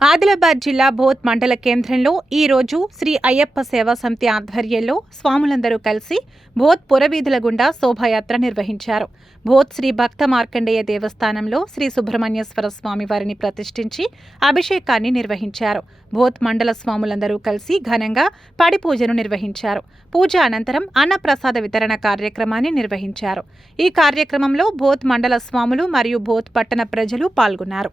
ఆదిలాబాద్ జిల్లా బోధ్ మండల కేంద్రంలో ఈ రోజు శ్రీ అయ్యప్ప సేవా సమితి ఆధ్వర్యంలో స్వాములందరూ కలిసి బోధ్ పురవీధుల గుండా శోభాయాత్ర నిర్వహించారు. బోధ్ శ్రీ భక్త మార్కండేయ దేవస్థానంలో శ్రీ సుబ్రహ్మణ్యేశ్వర స్వామి వారిని ప్రతిష్ఠించి అభిషేకాన్ని నిర్వహించారు. బోధ్ మండల స్వాములందరూ కలిసి ఘనంగా పడి పూజను నిర్వహించారు. పూజ అనంతరం అన్నప్రసాద వితరణ కార్యక్రమాన్ని నిర్వహించారు. ఈ కార్యక్రమంలో బోధ్ మండల స్వాములు మరియు బోధ్ పట్టణ ప్రజలు పాల్గొన్నారు.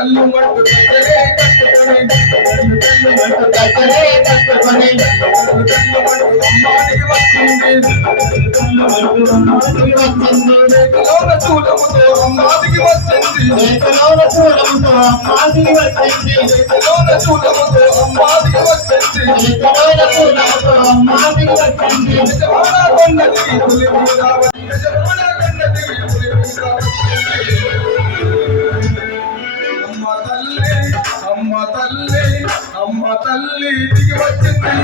కళ్ళు మట్టు కట్టరే కట్టుకొని కళ్ళు కళ్ళు మట్టు కట్టరే కట్టుకొని కళ్ళు కళ్ళు మట్టు అమ్మానికి వచ్చింది కళ్ళు మట్టు అమ్మానికి వచ్చింది రేఖలోన చూలముతో అమ్మానికి వచ్చింది రేఖలోన చూడముతో అమ్మాదికి వచ్చింది రేఖలోన చూలముతో అమ్మానికి వచ్చింది రేఖలోన చూడముతో అమ్మాదికి వచ్చింది నిజమాన కొండకి పులి మీద నిజమాన కొండది పులి మీద తల్లి దిగి వచ్చింది.